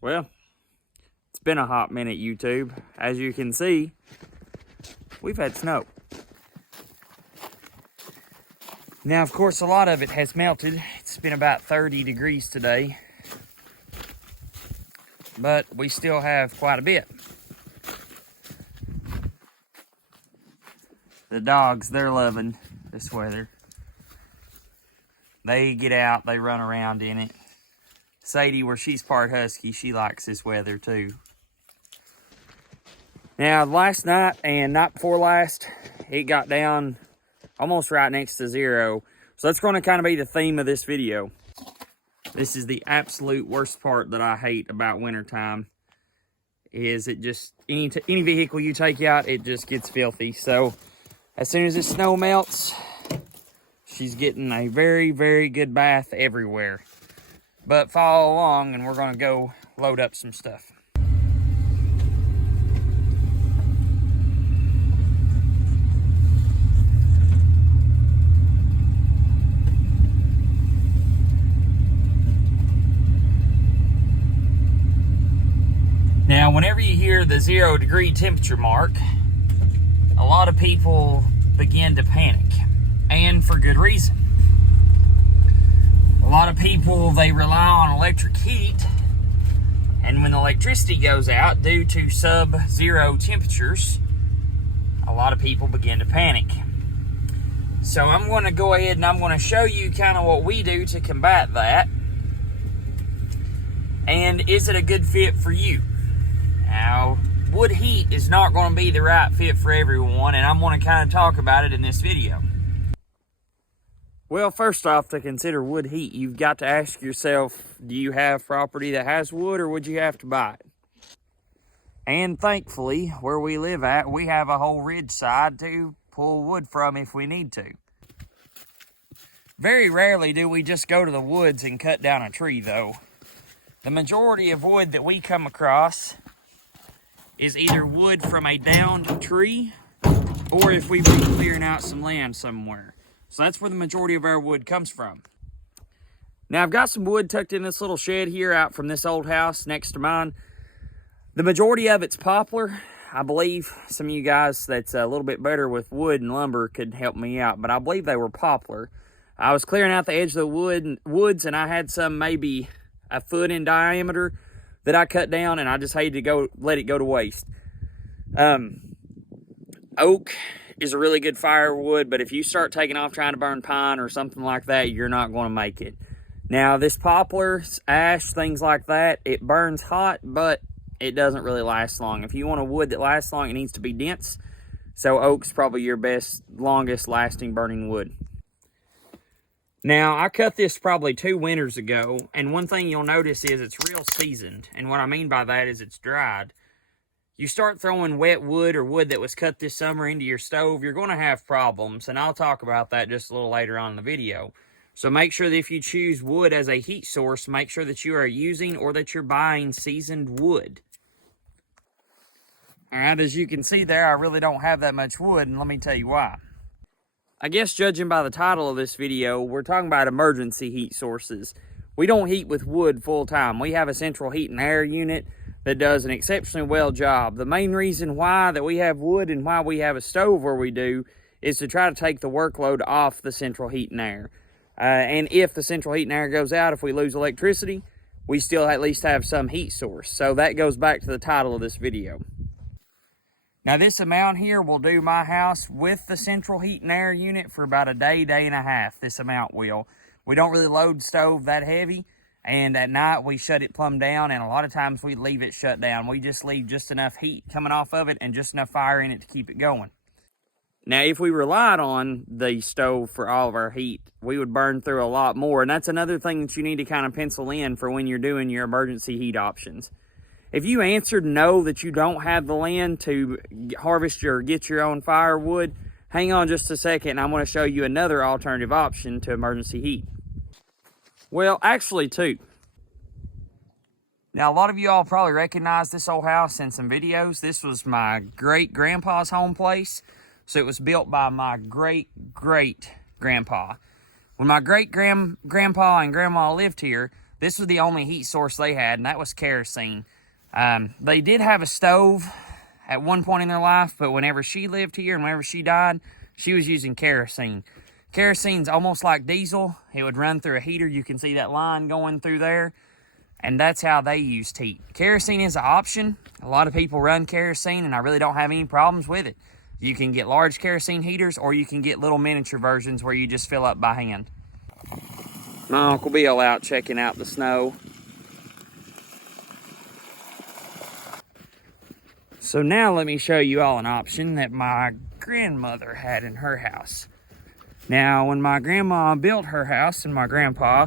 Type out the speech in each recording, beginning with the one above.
Well, it's been a hot minute, YouTube. As you can see, we've had snow. Now, of course, a lot of it has melted. It's been about 30 degrees today, but we still have quite a bit. The dogs, they're loving this weather. They get out, they run around in it. Sadie, where she's part husky, she likes this weather too. Now, last night and night before last, it got down almost right next to 0. So that's going to kind of be the theme of this video. This is the absolute worst part that I hate about wintertime. Is it just, any vehicle you take out, it just gets filthy. So as soon as the snow melts, she's getting a very, very good bath everywhere. But follow along and we're going to go load up some stuff. Now, whenever you hear the 0-degree temperature mark, a lot of people begin to panic, and for good reason. A lot of people, they rely on electric heat, and when the electricity goes out due to sub-zero temperatures, a lot of people begin to panic. So I'm going to go ahead and I'm going to show you kind of what we do to combat that. And is it a good fit for you? Now, wood heat is not going to be the right fit for everyone, and I'm going to kind of talk about it in this video. Well, first off, to consider wood heat, you've got to ask yourself, do you have property that has wood, or would you have to buy it? And thankfully, where we live at, we have a whole ridge side to pull wood from if we need to. Very rarely do we just go to the woods and cut down a tree, though. The majority of wood that we come across is either wood from a downed tree, or if we've been clearing out some land somewhere. So that's where the majority of our wood comes from. Now, I've got some wood tucked in this little shed here out from this old house next to mine. The majority of it's poplar. I believe some of you guys that's a little bit better with wood and lumber could help me out, but I believe they were poplar. I was clearing out the edge of the woods, and I had some maybe a foot in diameter that I cut down, and I just hated to let it go to waste. Oak is a really good firewood, but if you start taking off trying to burn pine or something like that, you're not going to make it. Now, this poplar, ash, things like that, it burns hot, but it doesn't really last long. If you want a wood that lasts long, it needs to be dense. So oak's probably your best, longest lasting burning wood. Now, I cut this probably 2 winters ago, and one thing you'll notice is it's real seasoned. And what I mean by that is it's dried. You start throwing wet wood or wood that was cut this summer into your stove, you're going to have problems, and I'll talk about that just a little later on in the video. So make sure that if you choose wood as a heat source, make sure that you are using or that you're buying seasoned wood. Alright, as you can see there, I really don't have that much wood, and let me tell you why. I guess judging by the title of this video, we're talking about emergency heat sources. We don't heat with wood full time. We have a central heat and air unit that does an exceptionally well job. The main reason why that we have wood and why we have a stove where we do is to try to take the workload off the central heat and air. And if the central heat and air goes out, if we lose electricity, we still at least have some heat source. So that goes back to the title of this video. Now, this amount here will do my house with the central heat and air unit for about a day, day and a half. This amount will. We don't really load stove that heavy, and at night we shut it plumb down, and a lot of times we leave it shut down. We just leave just enough heat coming off of it and just enough fire in it to keep it going. Now, if we relied on the stove for all of our heat, we would burn through a lot more, and that's another thing that you need to kind of pencil in for when you're doing your emergency heat options. If you answered no, that you don't have the land to harvest or get your own firewood, hang on just a second and I'm going to show you another alternative option to emergency heat. Well, actually 2. Now, a lot of you all probably recognize this old house in some videos. This was my great-grandpa's home place. So it was built by my great-great-grandpa. When my great-grandpa and grandma lived here, This was the only heat source they had, and that was kerosene. They did have a stove at one point in their life, but whenever she lived here and whenever she died, she was using kerosene. Kerosene's almost like diesel. It would run through a heater. You can see that line going through there, and that's how they used heat. Kerosene is an option. A lot of people run kerosene, and I really don't have any problems with it. You can get large kerosene heaters, or you can get little miniature versions where you just fill up by hand. My Uncle Bill out checking out the snow. So now let me show you all an option that my grandmother had in her house. Now, when my grandma built her house and my grandpa,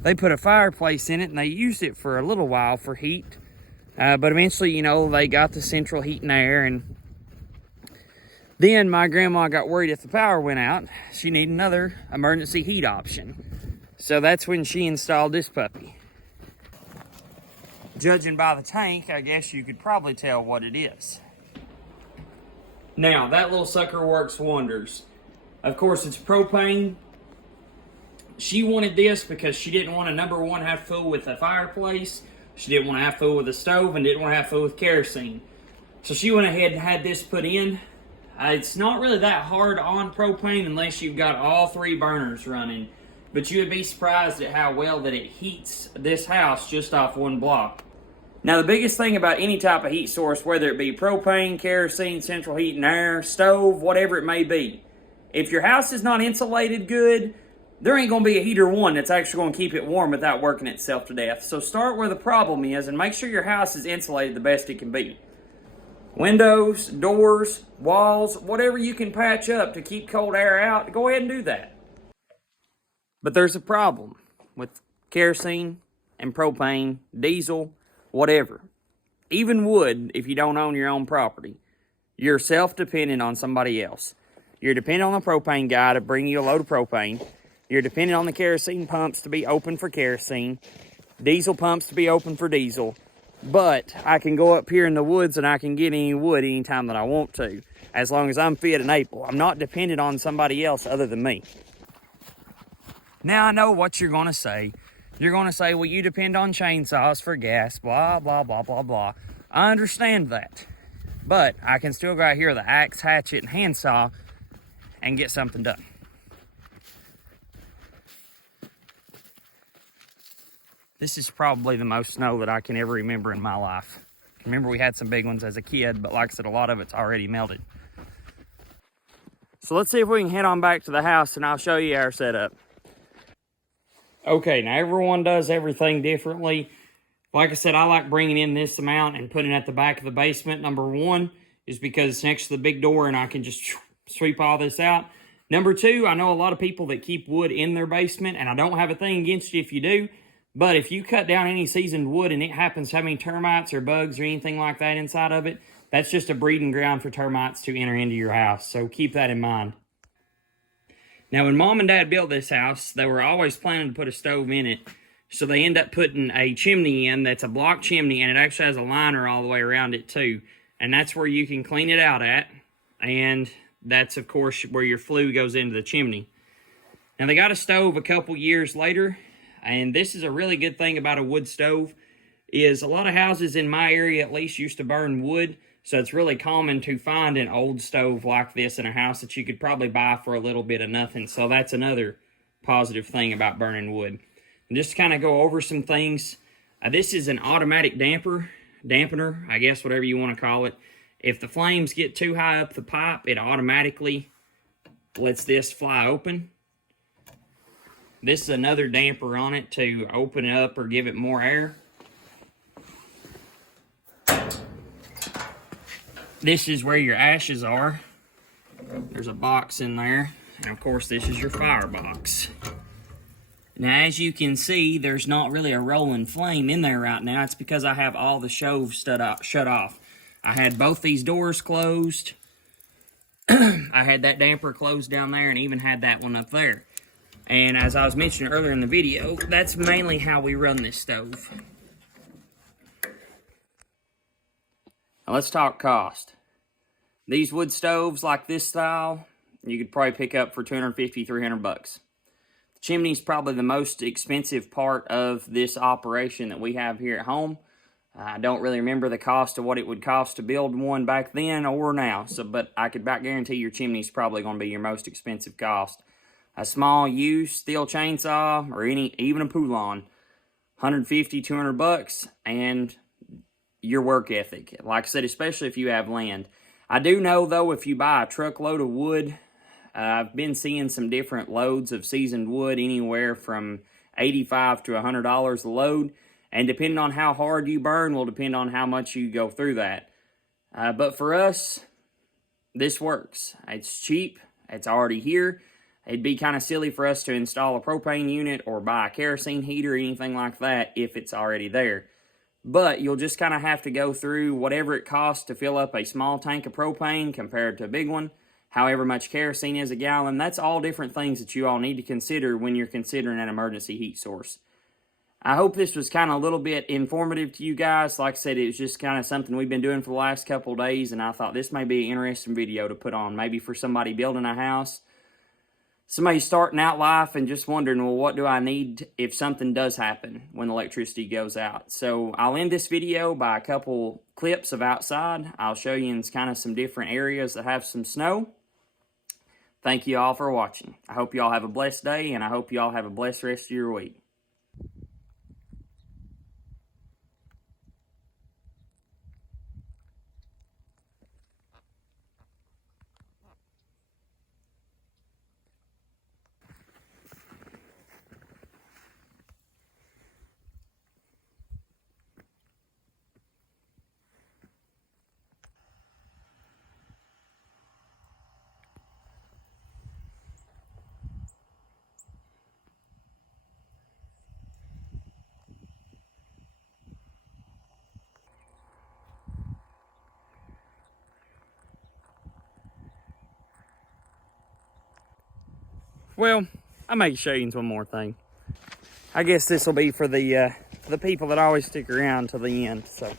they put a fireplace in it and they used it for a little while for heat. But eventually, you know, they got the central heat and air, and then my grandma got worried if the power went out, she needed another emergency heat option. So that's when she installed this puppy. Judging by the tank, I guess you could probably tell what it is. Now, that little sucker works wonders. Of course, it's propane. She wanted this because she didn't want to, number one, have to fool with a fireplace. She didn't want to have to fool with a stove and didn't want to have to fool with kerosene. So she went ahead and had this put in. It's not really that hard on propane unless you've got all three burners running. But you would be surprised at how well that it heats this house just off one block. Now, the biggest thing about any type of heat source, whether it be propane, kerosene, central heat and air, stove, whatever it may be, if your house is not insulated good, there ain't going to be a heater one that's actually going to keep it warm without working itself to death. So start where the problem is and make sure your house is insulated the best it can be. Windows, doors, walls, whatever you can patch up to keep cold air out, go ahead and do that. But there's a problem with kerosene and propane, diesel, whatever. Even wood, if you don't own your own property. You're self-dependent on somebody else. You're dependent on the propane guy to bring you a load of propane. You're dependent on the kerosene pumps to be open for kerosene. Diesel pumps to be open for diesel. But I can go up here in the woods and I can get any wood anytime that I want to, as long as I'm fit and able. I'm not dependent on somebody else other than me. Now, I know what you're going to say. You're going to say, well, you depend on chainsaws for gas, blah, blah, blah, blah, blah. I understand that. But I can still go out here with an axe, hatchet, and handsaw and get something done. This is probably the most snow that I can ever remember in my life. Remember, we had some big ones as a kid, but like I said, a lot of it's already melted. So let's see if we can head on back to the house and I'll show you our setup. Okay, now everyone does everything differently. Like I said, I like bringing in this amount and putting it at the back of the basement. Number one is because it's next to the big door and I can just sweep all this out. Number two, I know a lot of people that keep wood in their basement, and I don't have a thing against you if you do. But if you cut down any seasoned wood and it happens to have any termites or bugs or anything like that inside of it, that's just a breeding ground for termites to enter into your house. So keep that in mind. Now, when Mom and Dad built this house, they were always planning to put a stove in it. So they end up putting a chimney in that's a block chimney, and it actually has a liner all the way around it too. And that's where you can clean it out at. And that's, of course, where your flue goes into the chimney. Now, they got a stove a couple years later. And this is a really good thing about a wood stove, is a lot of houses in my area at least used to burn wood. So it's really common to find an old stove like this in a house that you could probably buy for a little bit of nothing. So that's another positive thing about burning wood. And just to kind of go over some things, this is an automatic dampener, I guess, whatever you want to call it. If the flames get too high up the pipe, it automatically lets this fly open. This is another damper on it to open it up or give it more air. This is where your ashes are. There's a box in there. And of course, this is your firebox. Now, as you can see, there's not really a rolling flame in there right now. It's because I have all the shoves shut off. I had both these doors closed. I had that damper closed down there and even had that one up there. And as I was mentioning earlier in the video, that's mainly how we run this stove. Now let's talk cost. These wood stoves like this style, you could probably pick up for $250, $300. Chimney's probably the most expensive part of this operation that we have here at home. I don't really remember the cost of what it would cost to build one back then or now, but I could about guarantee your chimney's probably going to be your most expensive cost. A small used steel chainsaw or even a Poulan, $150, $200, and your work ethic. Like I said, especially if you have land. I do know, though, if you buy a truckload of wood, I've been seeing some different loads of seasoned wood, anywhere from $85 to $100 a load. And depending on how hard you burn will depend on how much you go through that. But for us, this works. It's cheap. It's already here. It'd be kind of silly for us to install a propane unit or buy a kerosene heater or anything like that if it's already there. But you'll just kind of have to go through whatever it costs to fill up a small tank of propane compared to a big one. However much kerosene is a gallon. That's all different things that you all need to consider when you're considering an emergency heat source. I hope this was kind of a little bit informative to you guys. Like I said, it was just kind of something we've been doing for the last couple of days, and I thought this may be an interesting video to put on, maybe for somebody building a house, somebody starting out life and just wondering, well, what do I need if something does happen when electricity goes out? So I'll end this video by a couple clips of outside. I'll show you in kind of some different areas that have some snow. Thank you all for watching. I hope you all have a blessed day, and I hope you all have a blessed rest of your week. Well, I may show you one more thing. I guess this will be for the people that always stick around to the end. So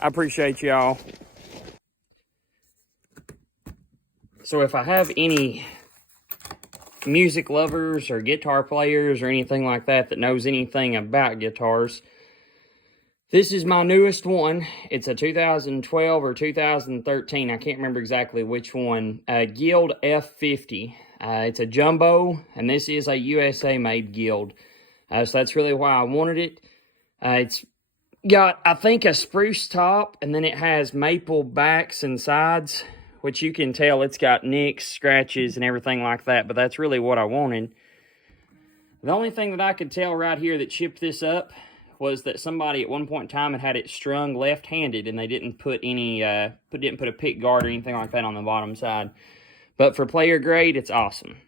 I appreciate y'all. So if I have any music lovers or guitar players or anything like that that knows anything about guitars, this is my newest one. It's a 2012 or 2013. I can't remember exactly which one. Guild F50. It's a jumbo, and this is a USA-made Guild. So that's really why I wanted it. It's got, I think, a spruce top, and then it has maple backs and sides, which you can tell it's got nicks, scratches, and everything like that, but that's really what I wanted. The only thing that I could tell right here that chipped this up was that somebody at one point in time had it strung left-handed, and they didn't put any, didn't put a pick guard or anything like that on the bottom side. But for player grade, it's awesome.